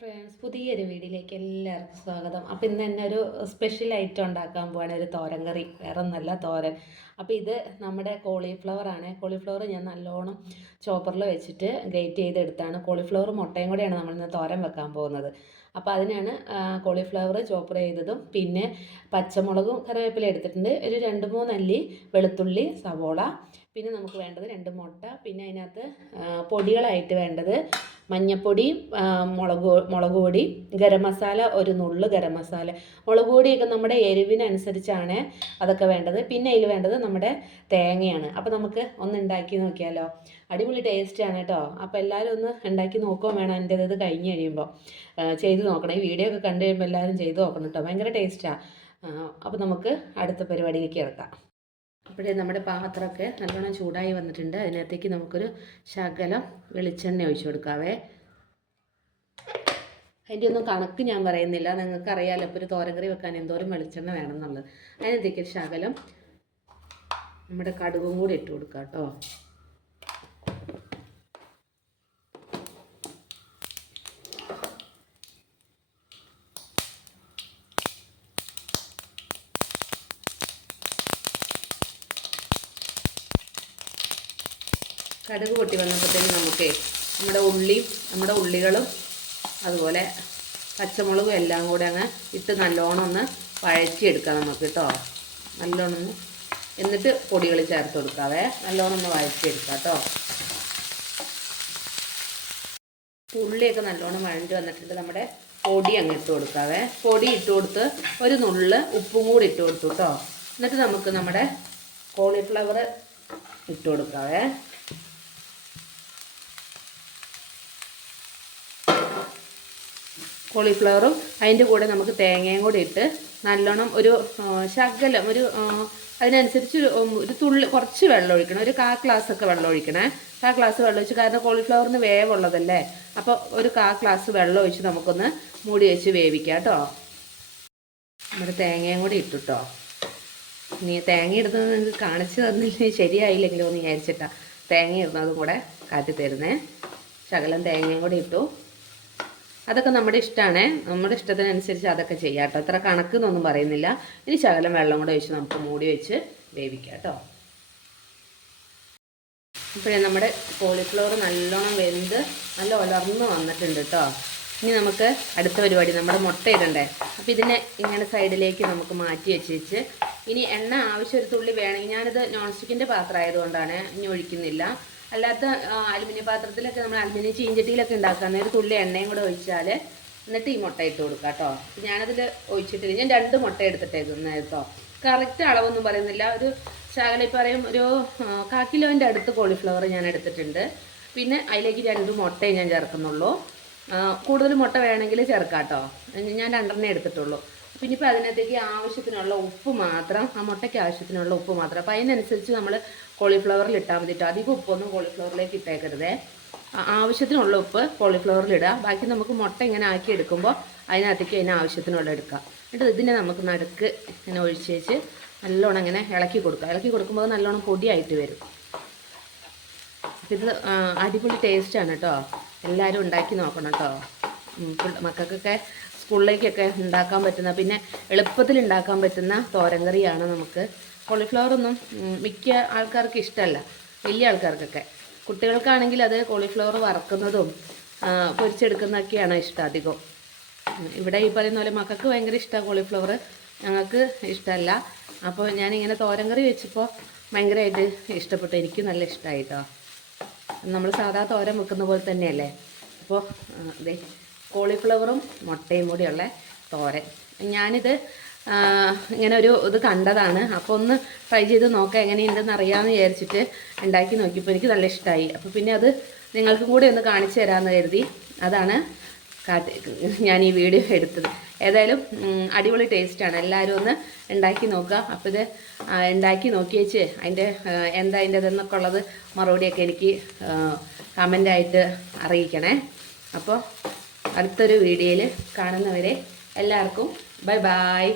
Friends പുതിയൊരു വീഡിയോയിലേക്ക് എല്ലാവർക്കും സ്വാഗതം. അപ്പോൾ ഇന്ന് തന്നെ ഒരു സ്പെഷ്യൽ ഐറ്റം ഉണ്ടാക്കാൻ പോവാണ് ഒരു തോരൻ കറി വേറെ ഒന്നല്ല തോരൻ. അപ്പോൾ ഇത് നമ്മുടെ കോളിഫ്ലവർ ആണ്. കോളിഫ്ലവർ ഞാൻ നല്ലോണം ചോപ്പറിൽ വെച്ചിട്ട് ഗ്രേറ്റ് ചെയ്തെടുത്താണ്. കോളിഫ്ലവർ മുട്ടയും കൂടെയാണ് നമ്മൾ ഇന്ന് തോരൻ വെക്കാൻ പോകുന്നത്. അപ്പോൾ അതിനാണ് കോളിഫ്ലവർ ചോപ്പർ ചെയ്തതും പിന്നെ പച്ചമുളകും കറിവേപ്പില എടുത്തിട്ടുണ്ട്. ഒരു രണ്ട് മൂന്ന് അല്ലി വെളുത്തുള്ളി സവോള പിന്നെ നമുക്ക് വേണ്ടത് രണ്ട് മുട്ട പിന്നെ അതിനകത്ത് പൊടികളായിട്ട് വേണ്ടത് മഞ്ഞപ്പൊടി മുളക് മുളക് പൊടി ഗരം മസാല ഒരു നുള്ള് ഗരം മസാല. മുളക് പൊടിയൊക്കെ നമ്മുടെ എരിവിനനുസരിച്ചാണ് അതൊക്കെ വേണ്ടത്. പിന്നെ അതിൽ വേണ്ടത് നമ്മുടെ തേങ്ങയാണ്. അപ്പോൾ നമുക്ക് ഒന്ന് ഉണ്ടാക്കി നോക്കിയാലോ. അടിപൊളി ടേസ്റ്റാണ് കേട്ടോ അപ്പോൾ എല്ലാവരും ഒന്ന് ഉണ്ടാക്കി നോക്കുകയും വേണം. എന്റെ ഇത് കഴിഞ്ഞ് കഴിയുമ്പോൾ ചെയ്ത് നോക്കണം. ഈ വീഡിയോ ഒക്കെ കണ്ടു കഴിയുമ്പോൾ എല്ലാവരും ചെയ്ത് നോക്കണം കേട്ടോ ഭയങ്കര ടേസ്റ്റാണ് അപ്പോൾ നമുക്ക് അടുത്ത പരിപാടിയിലേക്ക് ഇറക്കാം അപ്പോഴേ നമ്മുടെ പാത്രമൊക്കെ നല്ലോണം ചൂടായി വന്നിട്ടുണ്ട്. അതിനകത്തേക്ക് നമുക്കൊരു ശകലം വെളിച്ചെണ്ണ ഒഴിച്ചു കൊടുക്കാവേ. അതിന്റെ ഒന്നും കണക്ക് ഞാൻ പറയുന്നില്ല. നിങ്ങൾക്ക് ഇപ്പോൾ ഒരു തോരൻ കറി വെക്കാൻ എന്തോരം വെളിച്ചെണ്ണ വേണം എന്നുള്ളത്. അതിനകത്തേക്ക് ഒരു ശകലം നമ്മുടെ കടുകും കൂടി ഇട്ട് കൊടുക്കാം കേട്ടോ. കടുക് പൊട്ടി വന്നപ്പോഴത്തേക്ക് നമുക്ക് നമ്മുടെ ഉള്ളിയും നമ്മുടെ ഉള്ളികളും അതുപോലെ പച്ചമുളകും എല്ലാം കൂടെ അങ്ങ് ഇട്ട് നല്ലോണം ഒന്ന് വഴറ്റിയെടുക്കാം നമുക്ക് കേട്ടോ. നല്ലോണം ഒന്ന് എന്നിട്ട് പൊടികൾ ചേർത്ത് കൊടുക്കാവേ. നല്ലോണം ഒന്ന് വഴറ്റിയെടുക്കാം കേട്ടോ. ഉള്ളിയൊക്കെ നല്ലോണം വഴഞ്ഞു വന്നിട്ടുണ്ട്. നമ്മുടെ പൊടി അങ്ങ് ഇട്ട് കൊടുക്കാവേ. പൊടി ഇട്ട് കൊടുത്ത് ഒരു നുള്ള് ഉപ്പും കൂടി ഇട്ട് കൊടുത്തു കേട്ടോ. എന്നിട്ട് നമുക്ക് നമ്മുടെ കോളിഫ്ലവർ ഇട്ട് കൊടുക്കാവേ. കോളിഫ്ലവറും അതിന്റെ കൂടെ നമുക്ക് തേങ്ങയും കൂടി ഇട്ട് നല്ലോണം ഒരു ശകലം ഒരു അതിനനുസരിച്ച് ഒരു തുള്ളി കുറച്ച് വെള്ളം ഒഴിക്കണം. ഒരു കാ ഗ്ലാസ് ഒക്കെ വെള്ളം ഒഴിക്കണേ. കാ ഗ്ലാസ് വെള്ളം ഒഴിച്ച് കാരണം കോളിഫ്ലവറിന് വേവുള്ളതല്ലേ? അപ്പോൾ ഒരു കാ ഗ്ലാസ് വെള്ളം ഒഴിച്ച് നമുക്കൊന്ന് മൂടി വെച്ച് വേവിക്കാം കേട്ടോ. നമ്മുടെ തേങ്ങയും കൂടി ഇട്ടുട്ടോ നീ തേങ്ങ ഇടുന്നത് നിങ്ങൾക്ക് കാണിച്ചു തന്നില്ലെങ്കിൽ ശരിയായില്ലെങ്കിലോ നീ അരിച്ചിട്ടാ തേങ്ങ ഇടുന്നതും കൂടെ കാട്ടി തരുന്നേ. ശകലം തേങ്ങയും കൂടി ഇട്ടു. അതൊക്കെ നമ്മുടെ ഇഷ്ടമാണ് നമ്മുടെ ഇഷ്ടത്തിനനുസരിച്ച് അതൊക്കെ ചെയ്യാം കേട്ടോ അത്ര കണക്ക് എന്നൊന്നും പറയുന്നില്ല. ഇനി ശകലം വെള്ളം കൂടെ ഒഴിച്ച് നമുക്ക് മൂടി വെച്ച് വേവിക്കാം കേട്ടോ ഇപ്പോഴേ നമ്മുടെ കോളിഫ്ലവർ നല്ലോണം വെന്ത് നല്ല ഉലർന്ന് വന്നിട്ടുണ്ട് കേട്ടോ ഇനി നമുക്ക് അടുത്ത പരിപാടി നമ്മുടെ മുട്ട ഇടണ്ടേ. അപ്പോൾ ഇതിനെ ഇങ്ങനെ സൈഡിലേക്ക് നമുക്ക് മാറ്റി വെച്ച് വെച്ച് ഇനി എണ്ണ ആവശ്യം ഒരു തുള്ളി വേണമെങ്കിൽ ഞാനിത് നോൺ സ്റ്റിക്കിന്റെ പാത്രം ആയതുകൊണ്ടാണ് ഇനി ഒഴിക്കുന്നില്ല. അല്ലാത്ത അലുമിനിയം പാത്രത്തിലൊക്കെ നമ്മൾ അലുമിനിയം ചീഞ്ചട്ടിയിലൊക്കെ ഉണ്ടാക്കുന്ന ഒരു തുള്ളി എണ്ണയും കൂടെ ഒഴിച്ചാൽ എന്നിട്ട് ഈ മുട്ട ഇട്ട് കൊടുക്കാം കേട്ടോ. ഞാനതിൽ ഒഴിച്ചിട്ടില്ല. ഞാൻ രണ്ട് മുട്ട എടുത്തിട്ടേക്കുന്നത് കേട്ടോ. കറക്റ്റ് അളവൊന്നും പറയുന്നില്ല. ഒരു ശകലം പറയും ഒരു കാ അടുത്ത് കോളിഫ്ലവർ ഞാൻ എടുത്തിട്ടുണ്ട്. പിന്നെ അതിലേക്ക് രണ്ട് മുട്ടയും ഞാൻ ചേർക്കുന്നുള്ളൂ. കൂടുതൽ മുട്ട വേണമെങ്കിൽ ചേർക്കാം കേട്ടോ. ഞാൻ രണ്ടെണ്ണേ എടുത്തിട്ടുള്ളൂ. പിന്നെ ഇപ്പോൾ അതിനകത്തേക്ക് ആവശ്യത്തിനുള്ള ഉപ്പ് മാത്രം ആ മുട്ടയ്ക്ക് ആവശ്യത്തിനുള്ള ഉപ്പ് മാത്രം. അപ്പോൾ അതിനനുസരിച്ച് നമ്മൾ കോളിഫ്ലവറിൽ ഇട്ടാൽ മതി കേട്ടോ അധികം ഉപ്പൊന്നും കോളിഫ്ലവറിലേക്ക് ഇട്ടേക്കരുതേ. ആവശ്യത്തിനുള്ള ഉപ്പ് കോളിഫ്ലവറിൽ ഇടുക ബാക്കി നമുക്ക് മുട്ട ഇങ്ങനെ ആക്കി എടുക്കുമ്പോൾ അതിനകത്തേക്ക് അതിന് ആവശ്യത്തിനുള്ള എടുക്കാം. എന്നിട്ട് ഇതിനെ നമുക്ക് നടുക്ക് ഇങ്ങനെ ഒഴിച്ച് വെച്ച് നല്ലോണം ഇങ്ങനെ ഇളക്കി കൊടുക്കുക ഇളക്കി കൊടുക്കുമ്പോൾ നല്ലോണം പൊടിയായിട്ട് വരും. ഇത് അടിപൊളി ടേസ്റ്റാണ് കേട്ടോ എല്ലാവരും ഉണ്ടാക്കി നോക്കണം കേട്ടോ മക്കൾക്കൊക്കെ സ്കൂളിലേക്കൊക്കെ ഉണ്ടാക്കാൻ പറ്റുന്ന പിന്നെ എളുപ്പത്തിൽ ഉണ്ടാക്കാൻ പറ്റുന്ന തോരൻ കറിയാണ് നമുക്ക് ഉം, മിക്ക ആൾക്കാർക്ക് ഇഷ്ടമല്ല വലിയ ആൾക്കാർക്കൊക്കെ. കുട്ടികൾക്കാണെങ്കിൽ അത് കോളിഫ്ലവർ വറക്കുന്നതും പൊരിച്ചെടുക്കുന്നതൊക്കെയാണ് ഇഷ്ടം അധികം. ഇവിടെ ഈ പറയുന്ന പോലെ മക്കൾക്ക് ഭയങ്കര ഇഷ്ടമാണ് കോളിഫ്ലവർ ഞങ്ങൾക്ക് ഇഷ്ടമല്ല അപ്പോൾ ഞാനിങ്ങനെ തോരൻ കറി വെച്ചപ്പോൾ ഭയങ്കരമായിട്ട് ഇഷ്ടപ്പെട്ടു. എനിക്ക് നല്ല ഇഷ്ടമായി കേട്ടോ നമ്മൾ സാധാ തോരൻ വെക്കുന്ന പോലെ തന്നെയല്ലേ? അപ്പോൾ അതെ കോളിഫ്ലവറും മുട്ടയും കൂടിയുള്ള തോരൻ. ഞാനിത് ഇങ്ങനെ ഒരു ഇത് കണ്ടതാണ്. അപ്പോൾ ഒന്ന് ട്രൈ ചെയ്ത് നോക്കാം എങ്ങനെയുണ്ടെന്ന് അറിയാമെന്ന് വിചാരിച്ചിട്ട് ഉണ്ടാക്കി നോക്കിയപ്പോൾ എനിക്ക് നല്ല ഇഷ്ടമായി അപ്പോൾ പിന്നെ അത് നിങ്ങൾക്കും കൂടി ഒന്ന് കാണിച്ചു തരാമെന്ന് കരുതി. അതാണ് കാട്ടി ഞാൻ ഈ വീഡിയോ എടുത്തത്. ഏതായാലും അടിപൊളി ടേസ്റ്റാണ് എല്ലാവരും ഒന്ന് ഉണ്ടാക്കി നോക്കുക. അപ്പോൾ ഇത് ഉണ്ടാക്കി നോക്കി വെച്ച് അതിന്റെ എന്താ അതിന്റെ ഇതെന്നൊക്കെ ഉള്ളത് മറുപടിയൊക്കെ എനിക്ക് കമന്റായിട്ട് അറിയിക്കണേ. അപ്പോൾ അടുത്തൊരു വീഡിയോയിൽ കാണുന്നവരെ എല്ലാവർക്കും ബൈ ബായ്